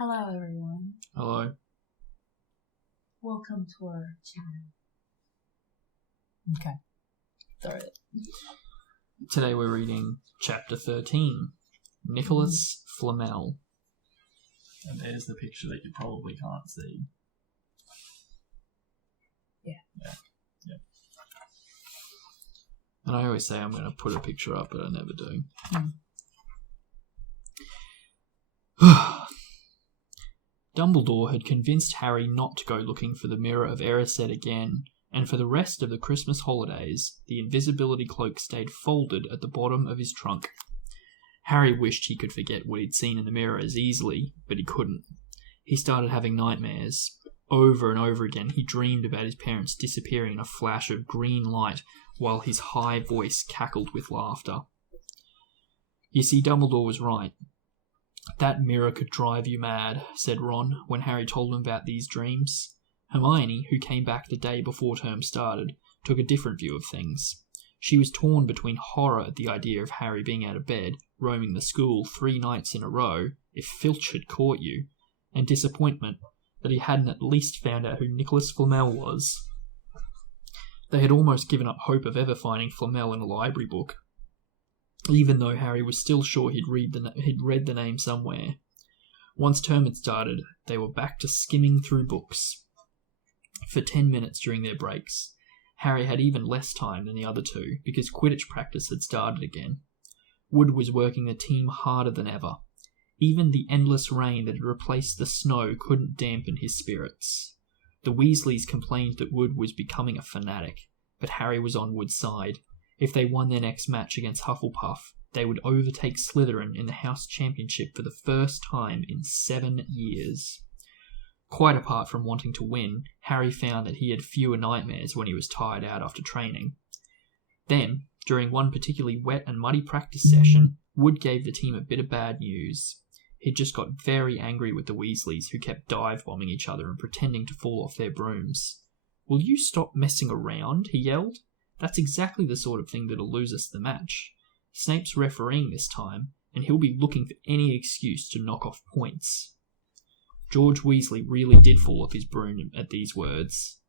Hello, everyone. Hello. Welcome to our channel. Okay. Sorry. Today we're reading Chapter 13, Nicolas, Flamel. And there's the picture that you probably can't see. Yeah. And I always say I'm going to put a picture up, but I never do. Dumbledore had convinced Harry not to go looking for the Mirror of Erised again, and for the rest of the Christmas holidays, the invisibility cloak stayed folded at the bottom of his trunk. Harry wished he could forget what he'd seen in the mirror as easily, but he couldn't. He started having nightmares. Over and over again, he dreamed about his parents disappearing in a flash of green light while his high voice cackled with laughter. You see, Dumbledore was right. That mirror could drive you mad, said Ron when Harry told him about these dreams. Hermione, who came back the day before term started, took a different view of things. She was torn between horror at the idea of Harry being out of bed, roaming the school 3 nights in a row, if Filch had caught you, and disappointment that he hadn't at least found out who Nicolas Flamel was. They had almost given up hope of ever finding Flamel in a library book, even though Harry was still sure he'd read the name somewhere. Once term had started, they were back to skimming through books. For 10 minutes during their breaks, Harry had even less time than the other two, because Quidditch practice had started again. Wood was working the team harder than ever. Even the endless rain that had replaced the snow couldn't dampen his spirits. The Weasleys complained that Wood was becoming a fanatic, but Harry was on Wood's side. If they won their next match against Hufflepuff, they would overtake Slytherin in the House Championship for the first time in 7 years. Quite apart from wanting to win, Harry found that he had fewer nightmares when he was tired out after training. Then, during one particularly wet and muddy practice session, Wood gave the team a bit of bad news. He'd just got very angry with the Weasleys, who kept dive-bombing each other and pretending to fall off their brooms. "Will you stop messing around?" he yelled. "That's exactly the sort of thing that'll lose us the match. Snape's refereeing this time, and he'll be looking for any excuse to knock off points." George Weasley really did fall off his broom at these words.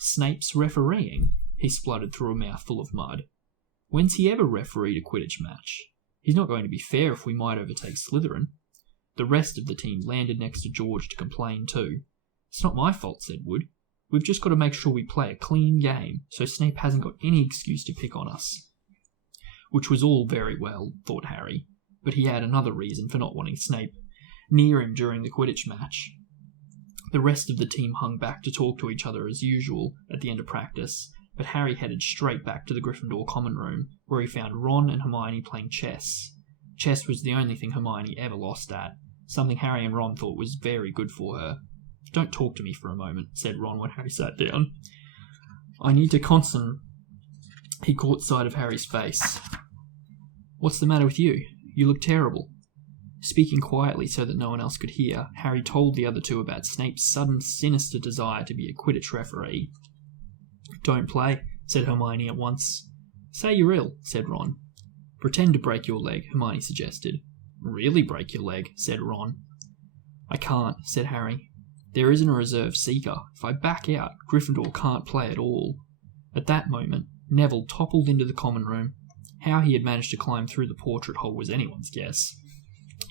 "Snape's refereeing?" he spluttered through a mouthful of mud. "When's he ever refereed a Quidditch match? He's not going to be fair if we might overtake Slytherin." The rest of the team landed next to George to complain too. "It's not my fault," said Wood. "We've just got to make sure we play a clean game, so Snape hasn't got any excuse to pick on us." Which was all very well, thought Harry, but he had another reason for not wanting Snape near him during the Quidditch match. The rest of the team hung back to talk to each other as usual at the end of practice, but Harry headed straight back to the Gryffindor common room, where he found Ron and Hermione playing chess. Chess was the only thing Hermione ever lost at, something Harry and Ron thought was very good for her. "Don't talk to me for a moment," said Ron when Harry sat down. "I need to concentrate." He caught sight of Harry's face. "What's the matter with you? You look terrible." Speaking quietly so that no one else could hear, Harry told the other two about Snape's sudden sinister desire to be a Quidditch referee. "Don't play," said Hermione at once. "Say you're ill," said Ron. "Pretend to break your leg," Hermione suggested. "Really break your leg," said Ron. "I can't," said Harry. "There isn't a reserve seeker. If I back out, Gryffindor can't play at all." At that moment, Neville toppled into the common room. How he had managed to climb through the portrait hole was anyone's guess,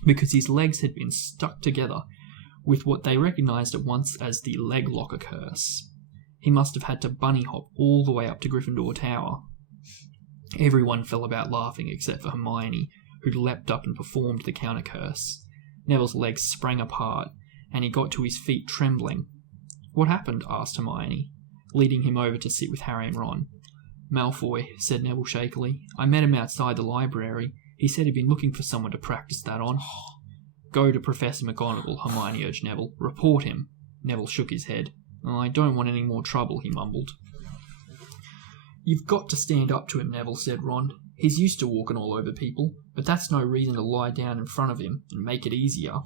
because his legs had been stuck together with what they recognised at once as the leg locker curse. He must have had to bunny hop all the way up to Gryffindor Tower. Everyone fell about laughing except for Hermione, who leapt up and performed the counter curse. Neville's legs sprang apart, and he got to his feet trembling. "What happened?" asked Hermione, leading him over to sit with Harry and Ron. "Malfoy," said Neville shakily. "I met him outside the library. He said he'd been looking for someone to practice that on." "Go to Professor McGonagall," Hermione urged Neville. "Report him." Neville shook his head. "I don't want any more trouble," he mumbled. "You've got to stand up to him," Neville said. "Ron, he's used to walking all over people, but that's no reason to lie down in front of him and make it easier."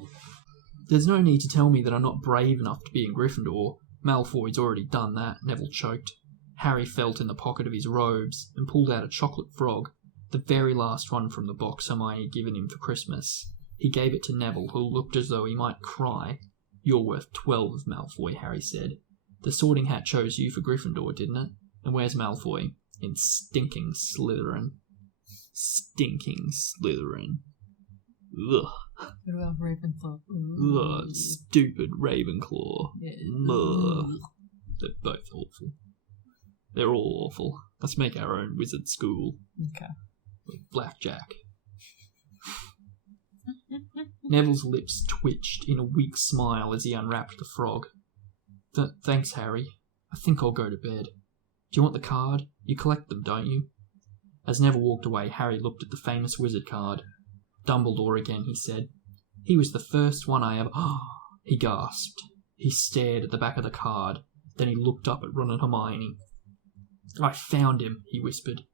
"There's no need to tell me that I'm not brave enough to be in Gryffindor. Malfoy's already done that," Neville choked. Harry felt in the pocket of his robes and pulled out a chocolate frog, the very last one from the box Hermione had given him for Christmas. He gave it to Neville, who looked as though he might cry. "You're worth 12, Malfoy," Harry said. "The Sorting Hat chose you for Gryffindor, didn't it? And where's Malfoy? In stinking Slytherin." Stinking Slytherin. Ugh. What about Ravenclaw? Ugh, stupid Ravenclaw. Yeah. Ugh. They're both awful. They're all awful. Let's make our own wizard school. Okay. With Blackjack. Neville's lips twitched in a weak smile as he unwrapped the frog. Thanks, Harry. I think I'll go to bed. Do you want the card? You collect them, don't you? As Neville walked away, Harry looked at the famous wizard card. Dumbledore again, he said. He was the first one I ever... He gasped. He stared at the back of the card. Then he looked up at Ron and Hermione. "I found him," he whispered.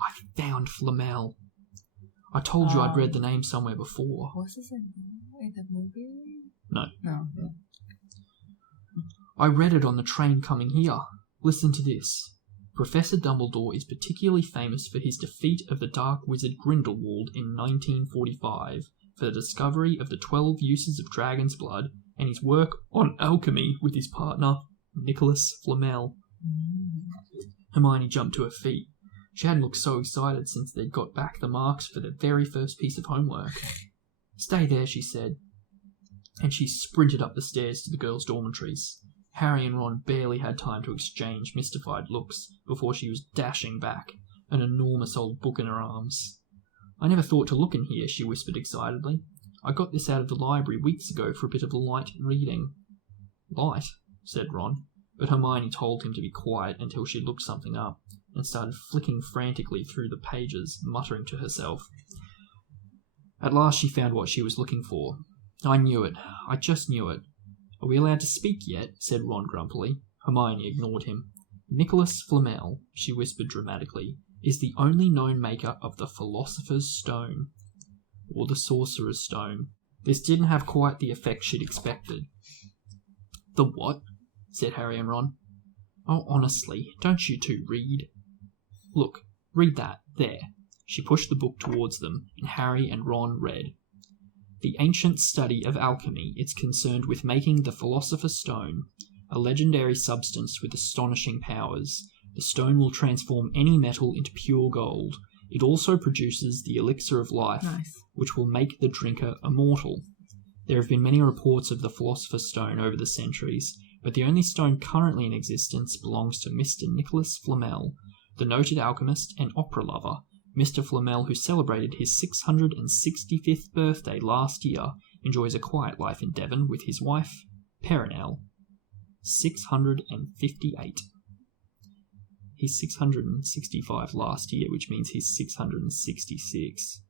"I found Flamel. I told you I'd read the name somewhere before." Was this in the movie? No. No. Yeah. "I read it on the train coming here. Listen to this. Professor Dumbledore is particularly famous for his defeat of the dark wizard Grindelwald in 1945, for the discovery of the 12 uses of dragon's blood, and his work on alchemy with his partner, Nicolas Flamel." Hermione jumped to her feet. She hadn't looked so excited since they'd got back the marks for their very first piece of homework. "Stay there," she said, and she sprinted up the stairs to the girls' dormitories. Harry and Ron barely had time to exchange mystified looks before she was dashing back, an enormous old book in her arms. "I never thought to look in here," she whispered excitedly. "I got this out of the library weeks ago for a bit of light reading." "Light?" said Ron, but Hermione told him to be quiet until she looked something up, and started flicking frantically through the pages, muttering to herself. At last she found what she was looking for. "I knew it. I just knew it." "Are we allowed to speak yet?" said Ron grumpily. Hermione ignored him. "Nicolas Flamel," she whispered dramatically, "is the only known maker of the Philosopher's Stone." Or the Sorcerer's Stone. This didn't have quite the effect she'd expected. "The what?" said Harry and Ron. "Oh, honestly, don't you two read?" "Look, read that, there." She pushed the book towards them, and Harry and Ron read. "The ancient study of alchemy is concerned with making the Philosopher's Stone, a legendary substance with astonishing powers. The stone will transform any metal into pure gold. It also produces the elixir of life, which will make the drinker immortal. There have been many reports of the Philosopher's Stone over the centuries, but the only stone currently in existence belongs to Mr. Nicolas Flamel, the noted alchemist and opera lover. Mr. Flamel, who celebrated his 665th birthday last year, enjoys a quiet life in Devon with his wife, Perenelle. 658. He's 665 last year, which means he's 666.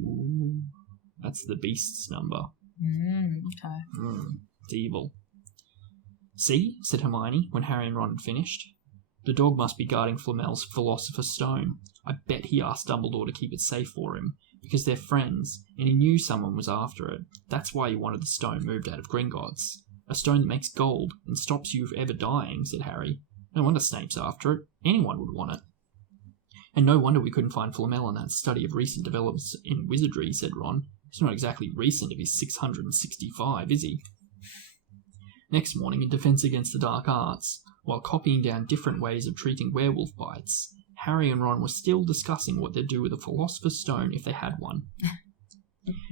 Ooh, that's the beast's number. Okay. It's evil. "See," said Hermione, when Harry and Ron had finished. "The dog must be guarding Flamel's Philosopher's Stone. I bet he asked Dumbledore to keep it safe for him, because they're friends, and he knew someone was after it. That's why he wanted the stone moved out of Gringotts. A stone that makes gold and stops you from ever dying," said Harry. "No wonder Snape's after it. Anyone would want it." "And no wonder we couldn't find Flamel in that study of recent developments in wizardry," said Ron. "It's not exactly recent if he's 665, is he?" Next morning, in Defense Against the Dark Arts, while copying down different ways of treating werewolf bites, Harry and Ron were still discussing what they'd do with a Philosopher's Stone if they had one.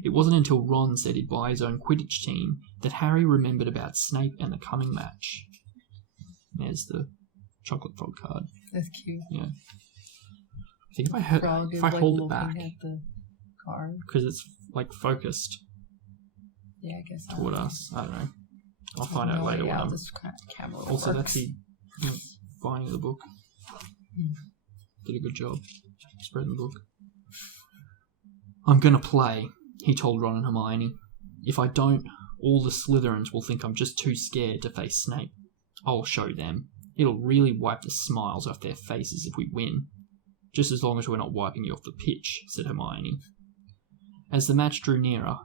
It wasn't until Ron said he'd buy his own Quidditch team that Harry remembered about Snape and the coming match. There's the chocolate frog card. That's cute. Yeah. I think if I hold it back, at the card. because it's like focused Yeah, I guess. toward us. I don't know. I'll find out later when I'm. This camera Also, works. that's the binding of the book. Did a good job spreading the book. "I'm gonna play," he told Ron and Hermione. "If I don't, all the Slytherins will think I'm just too scared to face Snape. I'll show them. It'll really wipe the smiles off their faces if we win. Just as long as we're not wiping you off the pitch," said Hermione. As the match drew nearer,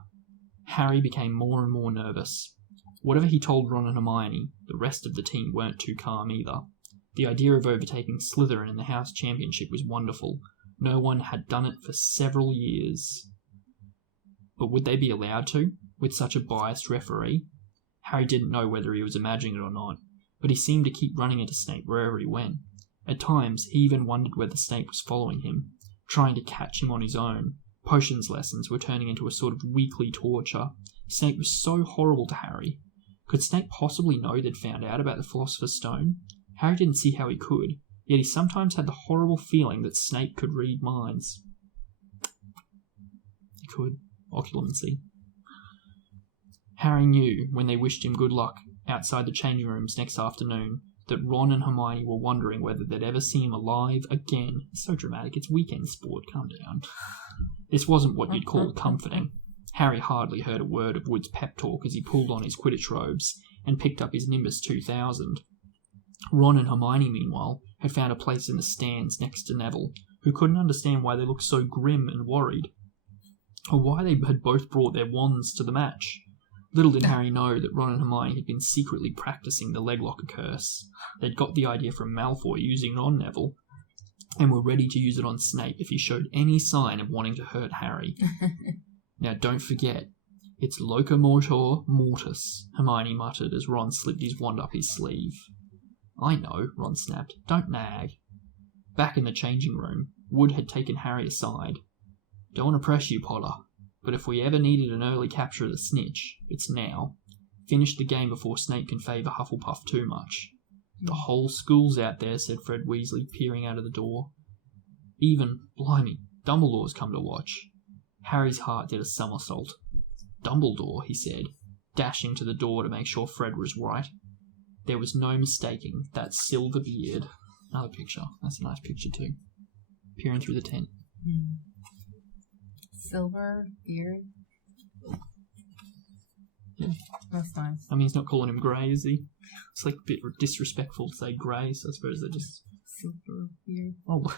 Harry became more and more nervous. Whatever he told Ron and Hermione, the rest of the team weren't too calm either. The idea of overtaking Slytherin in the House Championship was wonderful. No one had done it for several years. But would they be allowed to, with such a biased referee? Harry didn't know whether he was imagining it or not, but he seemed to keep running into Snape wherever he went. At times, he even wondered whether Snape was following him, trying to catch him on his own. Potions lessons were turning into a sort of weekly torture. Snape was so horrible to Harry. Could Snape possibly know they'd found out about the Philosopher's Stone? Harry didn't see how he could, yet he sometimes had the horrible feeling that Snape could read minds. He could. Occlumency. Harry knew, when they wished him good luck outside the changing rooms next afternoon, that Ron and Hermione were wondering whether they'd ever see him alive again. It's so dramatic. It's weekend sport. Calm down. This wasn't what you'd call comforting. Harry hardly heard a word of Wood's pep talk as he pulled on his Quidditch robes and picked up his Nimbus 2000. Ron and Hermione, meanwhile, had found a place in the stands next to Neville, who couldn't understand why they looked so grim and worried, or why they had both brought their wands to the match. Little did Harry know that Ron and Hermione had been secretly practicing the leglocker curse. They'd got the idea from Malfoy using it on Neville, and were ready to use it on Snape if he showed any sign of wanting to hurt Harry. Now don't forget, it's locomotor mortis, Hermione muttered as Ron slipped his wand up his sleeve. I know, Ron snapped. Don't nag. Back in the changing room, Wood had taken Harry aside. Don't want to press you, Potter, but if we ever needed an early capture of the snitch, it's now. Finish the game before Snape can favour Hufflepuff too much. The whole school's out there, said Fred Weasley, peering out of the door. Even, blimey, Dumbledore's come to watch. Harry's heart did a somersault. Dumbledore, he said, dashing to the door to make sure Fred was right. There was no mistaking that silver beard. Another picture. That's a nice picture too. Peering through the tent. Silver beard? Yeah. That's nice. I mean, he's not calling him grey, is he? It's like a bit disrespectful to say grey, so I suppose they're just... Silver beard. Oh,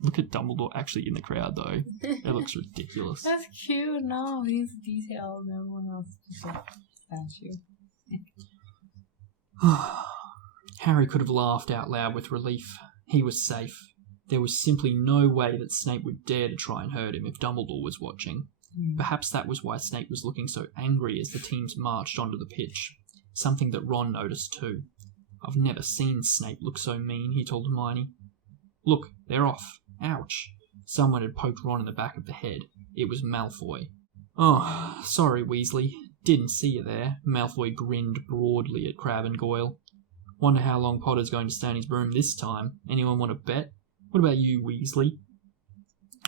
look at Dumbledore actually in the crowd, though. It looks ridiculous. That's cute. No, he's detailed. Everyone else is just a statue. Harry could have laughed out loud with relief. He was safe. There was simply no way that Snape would dare to try and hurt him if Dumbledore was watching. Perhaps that was why Snape was looking so angry as the teams marched onto the pitch, something that Ron noticed too. I've never seen Snape look so mean, he told Hermione. Look, they're off. Ouch. Someone had poked Ron in the back of the head. It was Malfoy. Oh, sorry, Weasley. Didn't see you there. Malfoy grinned broadly at Crabbe and Goyle. Wonder how long Potter's going to stay in his room this time. Anyone want to bet? What about you, Weasley?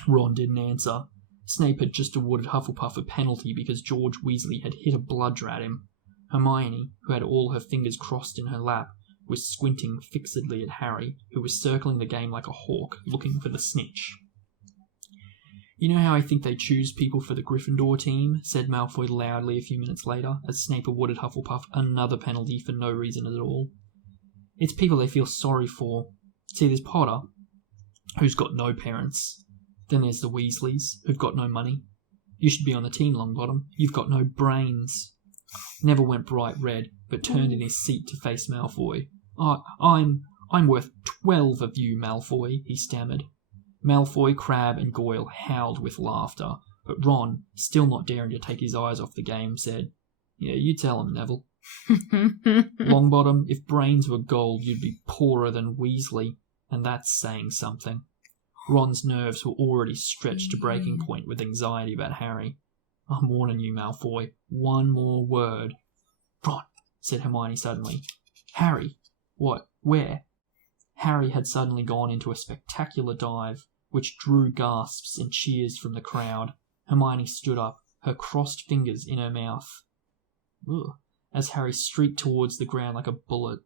Ron didn't answer. Snape had just awarded Hufflepuff a penalty because George Weasley had hit a bludger at him. Hermione, who had all her fingers crossed in her lap, was squinting fixedly at Harry, who was circling the game like a hawk, looking for the snitch. You know how I think they choose people for the Gryffindor team? Said Malfoy loudly a few minutes later, as Snape awarded Hufflepuff another penalty for no reason at all. It's people they feel sorry for. See, there's Potter, who's got no parents. Then there's the Weasleys, who've got no money. You should be on the team, Longbottom. You've got no brains. Neville went bright red, but turned in his seat to face Malfoy. I'm worth 12 of you, Malfoy, he stammered. Malfoy, Crabbe, and Goyle howled with laughter, but Ron, still not daring to take his eyes off the game, said, Yeah, you tell him, Neville. Longbottom, if brains were gold, you'd be poorer than Weasley, and that's saying something. Ron's nerves were already stretched to breaking point with anxiety about Harry. I'm warning you, Malfoy. One more word. Ron, said Hermione suddenly. Harry. What? Where? Harry had suddenly gone into a spectacular dive, which drew gasps and cheers from the crowd. Hermione stood up, her crossed fingers in her mouth. Ugh, as Harry streaked towards the ground like a bullet.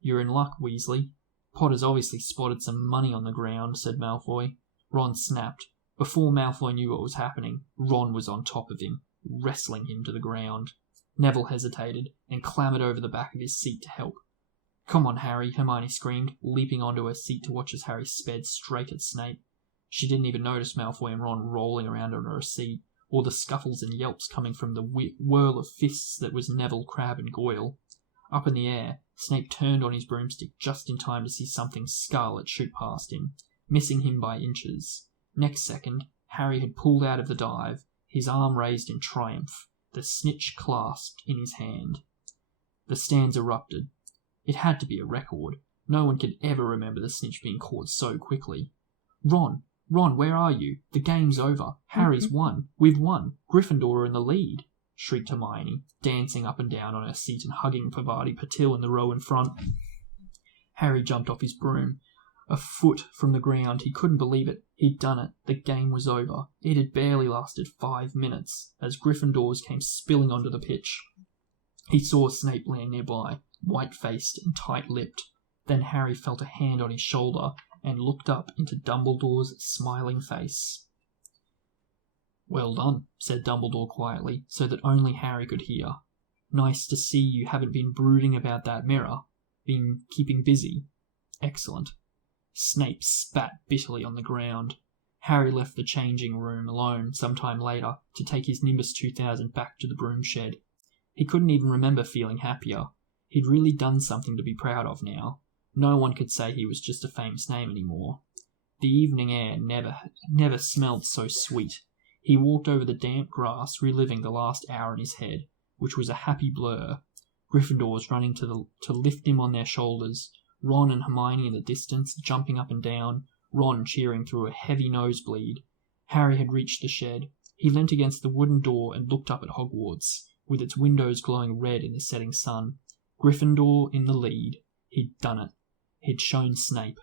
You're in luck, Weasley. Potter's obviously spotted some money on the ground, said Malfoy. Ron snapped. Before Malfoy knew what was happening, Ron was on top of him, wrestling him to the ground. Neville hesitated and clambered over the back of his seat to help. Come on, Harry, Hermione screamed, leaping onto her seat to watch as Harry sped straight at Snape. She didn't even notice Malfoy and Ron rolling around on her seat, or the scuffles and yelps coming from the whirl of fists that was Neville, Crabbe, and Goyle. Up in the air, Snape turned on his broomstick just in time to see something scarlet shoot past him, missing him by inches. Next second, Harry had pulled out of the dive, his arm raised in triumph, the snitch clasped in his hand. The stands erupted. It had to be a record. No one could ever remember the snitch being caught so quickly. Ron, where are you? The game's over. Harry's won. We've won. Gryffindor are in the lead, shrieked Hermione, dancing up and down on her seat and hugging Parvati Patil in the row in front. Harry jumped off his broom. A foot from the ground, he couldn't believe it. He'd done it. The game was over. It had barely lasted 5 minutes, as Gryffindors came spilling onto the pitch. He saw Snape land nearby, white-faced and tight-lipped. Then Harry felt a hand on his shoulder and looked up into Dumbledore's smiling face. "Well done," said Dumbledore quietly, so that only Harry could hear. "Nice to see you haven't been brooding about that mirror. Been keeping busy. Excellent." Snape spat bitterly on the ground. Harry left the changing room alone some time later to take his Nimbus 2000 back to the broom shed. He couldn't even remember feeling happier. He'd really done something to be proud of now. No one could say he was just a famous name anymore. The evening air never smelled so sweet. He walked over the damp grass, reliving the last hour in his head, which was a happy blur. Gryffindors running to lift him on their shoulders, Ron and Hermione in the distance, jumping up and down, Ron cheering through a heavy nosebleed. Harry had reached the shed. He leant against the wooden door and looked up at Hogwarts, with its windows glowing red in the setting sun. Gryffindor in the lead. He'd done it. He'd shown Snape.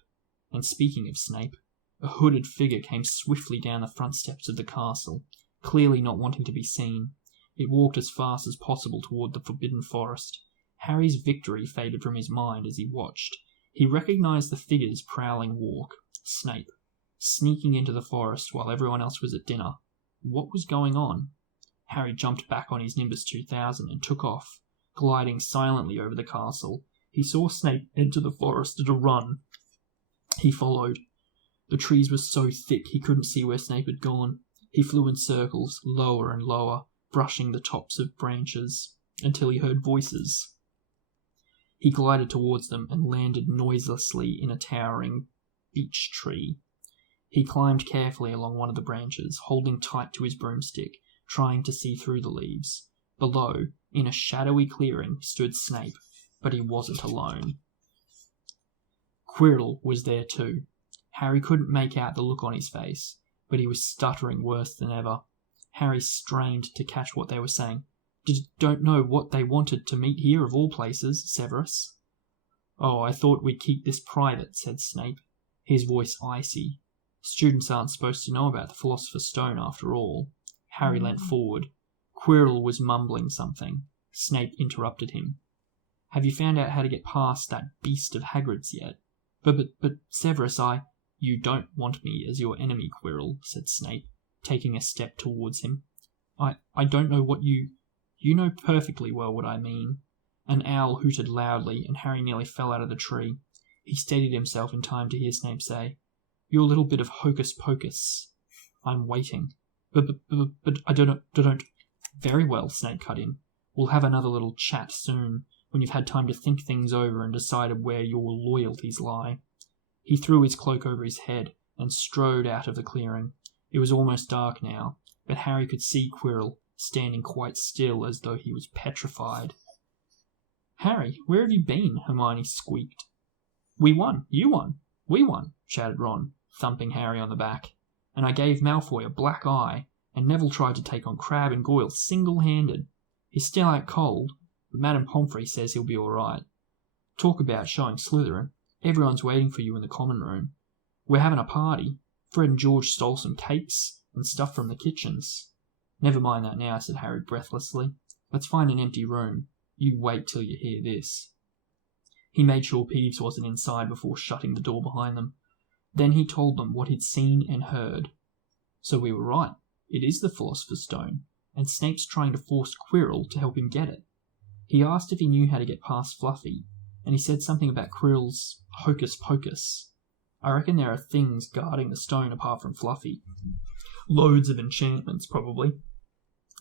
And speaking of Snape, a hooded figure came swiftly down the front steps of the castle, clearly not wanting to be seen. It walked as fast as possible toward the Forbidden Forest. Harry's victory faded from his mind as he watched. He recognized the figure's prowling walk. Snape, sneaking into the forest while everyone else was at dinner. What was going on? Harry jumped back on his Nimbus 2000 and took off, gliding silently over the castle. He saw Snape enter the forest at a run. He followed. The trees were so thick he couldn't see where Snape had gone. He flew in circles, lower and lower, brushing the tops of branches, until he heard voices. He glided towards them and landed noiselessly in a towering beech tree. He climbed carefully along one of the branches, holding tight to his broomstick, trying to see through the leaves. Below, in a shadowy clearing, stood Snape, but he wasn't alone. Quirrell was there too. Harry couldn't make out the look on his face, but he was stuttering worse than ever. Harry strained to catch what they were saying. Don't know what they wanted to meet here of all places, Severus." "Oh, I thought we'd keep this private," said Snape, his voice icy. "Students aren't supposed to know about the Philosopher's Stone after all." Harry leant forward. Quirrell was mumbling something. Snape interrupted him. "Have you found out how to get past that beast of Hagrid's yet?" But Severus, "You don't want me as your enemy, Quirrell," said Snape, taking a step towards him. I don't know what you know perfectly well what I mean." An owl hooted loudly, and Harry nearly fell out of the tree. He steadied himself in time to hear Snape say, "Your little bit of hocus-pocus. I'm waiting." But I don't. "Very well," Snape cut in. "We'll have another little chat soon, when you've had time to think things over and decided where your loyalties lie." He threw his cloak over his head and strode out of the clearing. It was almost dark now, but Harry could see Quirrell, standing quite still as though he was petrified. "Harry, where have you been?" Hermione squeaked. "We won. You won. We won," shouted Ron, thumping Harry on the back. "And I gave Malfoy a black eye, and Neville tried to take on Crabbe and Goyle single-handed. He's still out cold, but Madame Pomfrey says he'll be all right. Talk about showing Slytherin. Everyone's waiting for you in the common room. We're having a party. Fred and George stole some cakes and stuff from the kitchens." "Never mind that now," said Harry breathlessly. "Let's find an empty room. You wait till you hear this." He made sure Peeves wasn't inside before shutting the door behind them. Then he told them what he'd seen and heard. "So we were right. It is the Philosopher's Stone, and Snape's trying to force Quirrell to help him get it. He asked if he knew how to get past Fluffy, and he said something about Quirrell's hocus-pocus. I reckon there are things guarding the stone apart from Fluffy. Loads of enchantments, probably.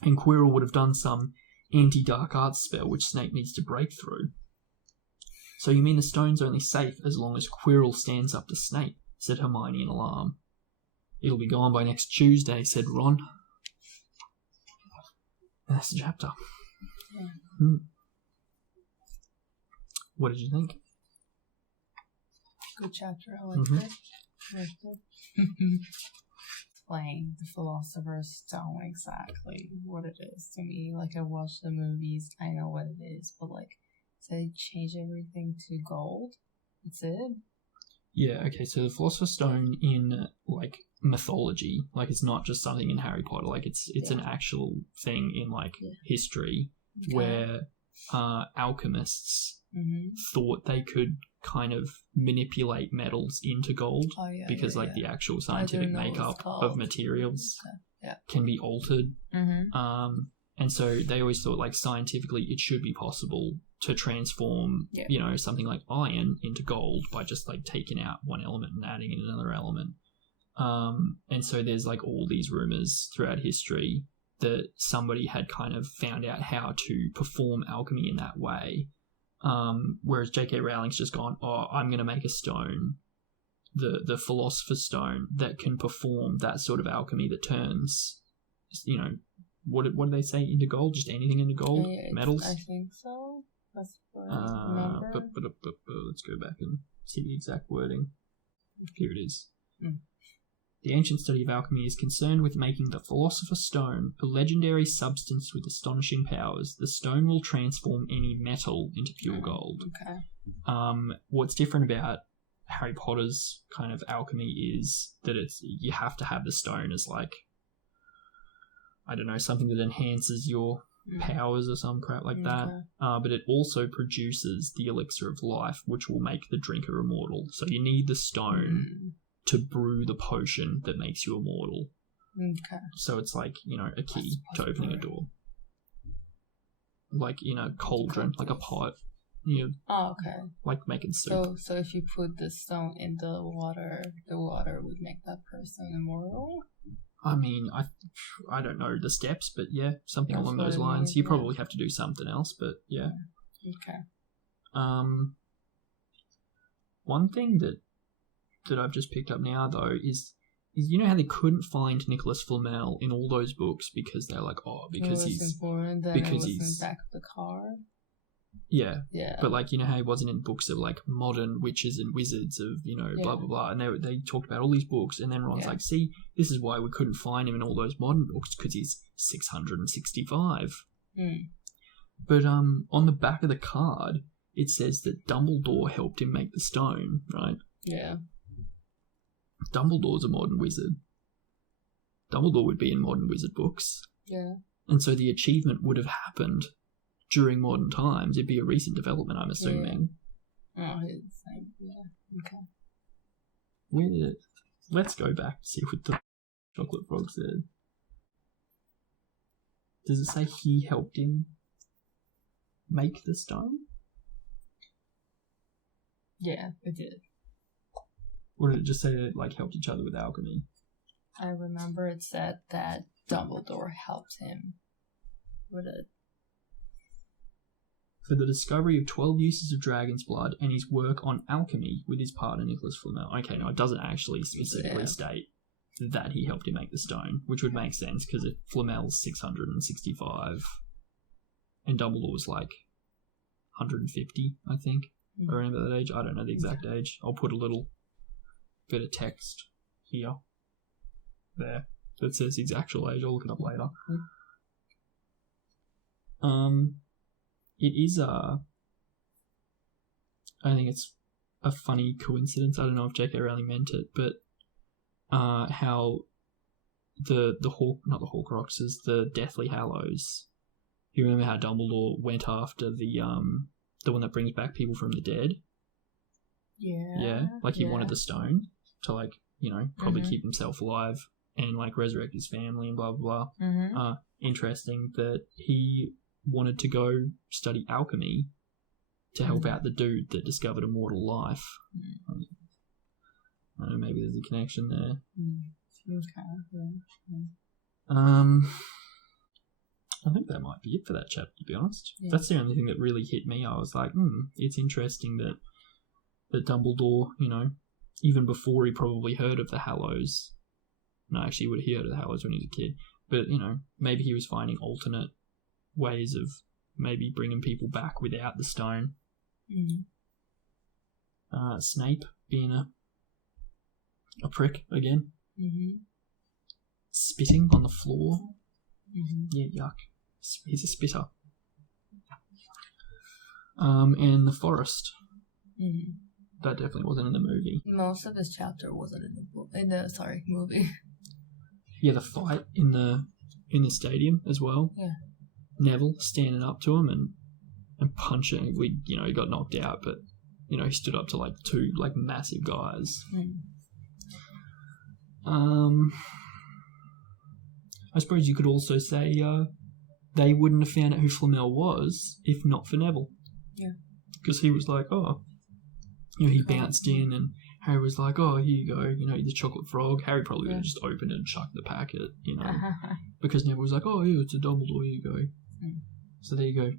And Quirrell would have done some anti-dark arts spell which Snape needs to break through." "So you mean the stone's only safe as long as Quirrell stands up to Snape?" said Hermione in alarm. "It'll be gone by next Tuesday," said Ron. And that's the chapter. Yeah. What did you think? Good chapter. I liked it. Explain the Philosopher's Stone exactly what it is to me. Like, I watched the movies, I know what it is, but like, so they change everything to gold. That's it. Yeah, okay, so the Philosopher's Stone in, like, mythology, like, it's not just something in Harry Potter, like, it's an actual thing in, like, history, where alchemists thought they could kind of manipulate metals into gold, because, like, the actual scientific makeup of materials can be altered. And so they always thought, like, scientifically it should be possible to transform, you know, something like iron into gold by just, like, taking out one element and adding in another element. And so there's, like, all these rumors throughout history that somebody had kind of found out how to perform alchemy in that way. Whereas J.K. Rowling's just gone, I'm going to make a stone, the Philosopher's Stone, that can perform that sort of alchemy that turns, you know, what do they say, into gold? Just anything into gold? Metals? I think so. That's what I remember. Let's go back and see the exact wording. Here it is. The ancient study of alchemy is concerned with making the Philosopher's Stone a legendary substance with astonishing powers. The stone will transform any metal into pure gold. Okay. What's different about Harry Potter's kind of alchemy is that you have to have the stone as, like, I don't know, something that enhances your powers or some crap like that. But it also produces the elixir of life, which will make the drinker immortal. So you need the stone to brew the potion that makes you immortal. Okay. So it's like, you know, a key to opening a door. Like, you know, cauldron, like a pot. You know, okay. Like making soup. So if you put the stone in the water would make that person immortal? I mean, I don't know the steps, but yeah, something along those lines. You probably have to do something else, but yeah. Okay. One thing that I've just picked up now, though, is you know how they couldn't find Nicolas Flamel in all those books because they're like, because he's important, then because it was he's in the back of the car. Yeah. But, like, you know how he wasn't in books of, like, modern witches and wizards of, you know, blah, blah, blah. And they talked about all these books. And then Ron's like, see, this is why we couldn't find him in all those modern books, because he's 665. But on the back of the card, it says that Dumbledore helped him make the stone, right? Yeah. Dumbledore's a modern wizard. Dumbledore would be in modern wizard books. Yeah. And so the achievement would have happened during modern times. It'd be a recent development, I'm assuming. Oh, he's the same. Yeah. Okay. Where did it? Let's go back to see what the chocolate frog said. Does it say he helped him make the stone? Yeah, it did. Or did it just say that, like, helped each other with alchemy? I remember it said that Dumbledore helped him with it. For the discovery of 12 uses of dragon's blood and his work on alchemy with his partner Nicolas Flamel. Okay, no, it doesn't actually specifically state that he helped him make the stone, which would make sense because Flamel's 665 and Dumbledore was like 150, I think. I remember that age. I don't know the exact age. I'll put a little bit of text here, there, that says his actual age. I'll look it up later. It is I think it's a funny coincidence. I don't know if J.K. Rowling meant it, but how the Horcruxes, the Deathly Hallows. You remember how Dumbledore went after the one that brings back people from the dead? Yeah. Yeah, like he wanted the stone to, like, you know, probably keep himself alive and, like, resurrect his family and blah blah blah. Interesting that he wanted to go study alchemy to help out the dude that discovered immortal life. I don't know, maybe there's a connection there. I think that might be it for that chapter, to be honest. Yeah. That's the only thing that really hit me. I was like, it's interesting that Dumbledore, you know, even before he probably heard of the Hallows, no, actually he heard of the Hallows when he was a kid, but, you know, maybe he was finding alternate ways of maybe bringing people back without the stone. Snape being a prick again. Spitting on the floor. Yeah, yuck. He's a spitter. And the forest. That definitely wasn't in the movie. Most of this chapter wasn't in the movie. Yeah, the fight in the stadium as well. Yeah. Neville standing up to him and punching. He got knocked out, but he stood up to like two like massive guys. I suppose you could also say they wouldn't have found out who Flamel was if not for Neville. Yeah. Because he was like, he bounced in and Harry was like, here you go, the chocolate frog. Harry probably would have just opened it and chucked the packet, because Neville was like, it's a Dumbledore, here you go. So there you go.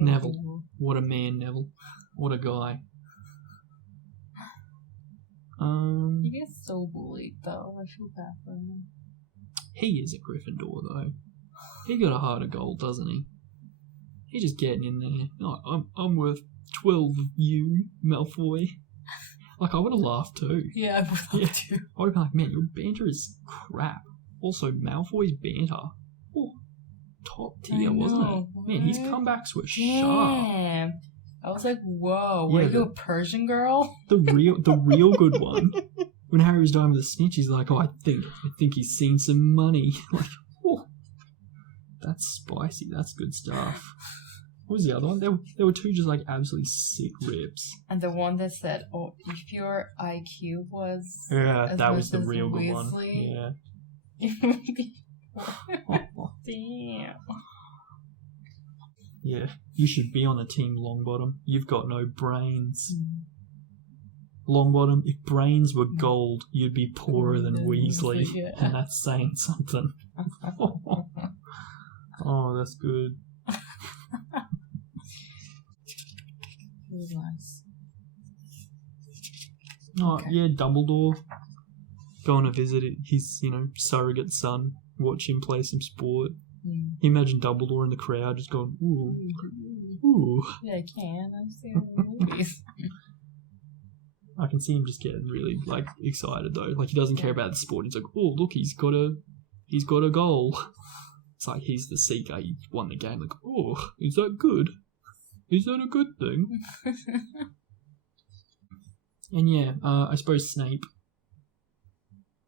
Neville. What a man, Neville. What a guy. He gets so bullied, though. I feel bad for him. He is a Gryffindor, though. He got a heart of gold, doesn't he? He's just getting in there. I'm worth 12 of you, Malfoy. Like, I would have laughed too. Yeah, I would have too. I would have been like, man, your banter is crap. Also, Malfoy's banter. Top tier, wasn't it? Man, his comebacks were sharp. I was like, whoa, were you a Persian girl? The real good one. When Harry was dying with a snitch, he's like, I think he's seen some money. Like, that's spicy. That's good stuff. What was the other one? There were two just like absolutely sick rips. And the one that said, if your IQ was... Yeah, that was the real good one. Yeah. Damn. Yeah, you should be on the team Longbottom. You've got no brains. Longbottom, if brains were gold, you'd be poorer than Weasley. Yeah. And that's saying something. Oh, that's good. It was nice. Okay. Yeah, Dumbledore. Going to visit his, surrogate son. Watch him play some sport. Imagine Dumbledore in the crowd just going, ooh, ooh. Yeah, I can. I've seen it in the movies. I can see him just getting really, excited, though. Like, he doesn't care about the sport. He's like, oh, look, he's got a goal. It's like, he's the seeker. He won the game. Like, oh, is that good? Is that a good thing? And yeah, I suppose Snape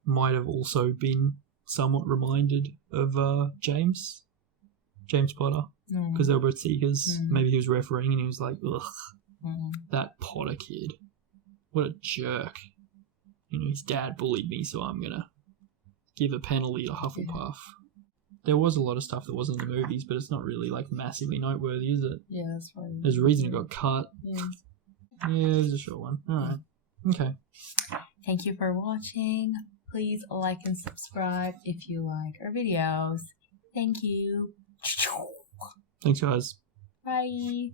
might have also been somewhat reminded of James Potter, because they were both seekers. Maybe he was refereeing and he was like, ugh, that Potter kid, what a jerk. His dad bullied me, so I'm gonna give a penalty to Hufflepuff. There was a lot of stuff that wasn't in the movies, but it's not really massively noteworthy, is it? Yeah, that's right. There's a reason it got cut. Yeah, it was a short one. Alright. Okay. Thank you for watching. Please like and subscribe if you like our videos. Thank you. Thanks, guys. Bye.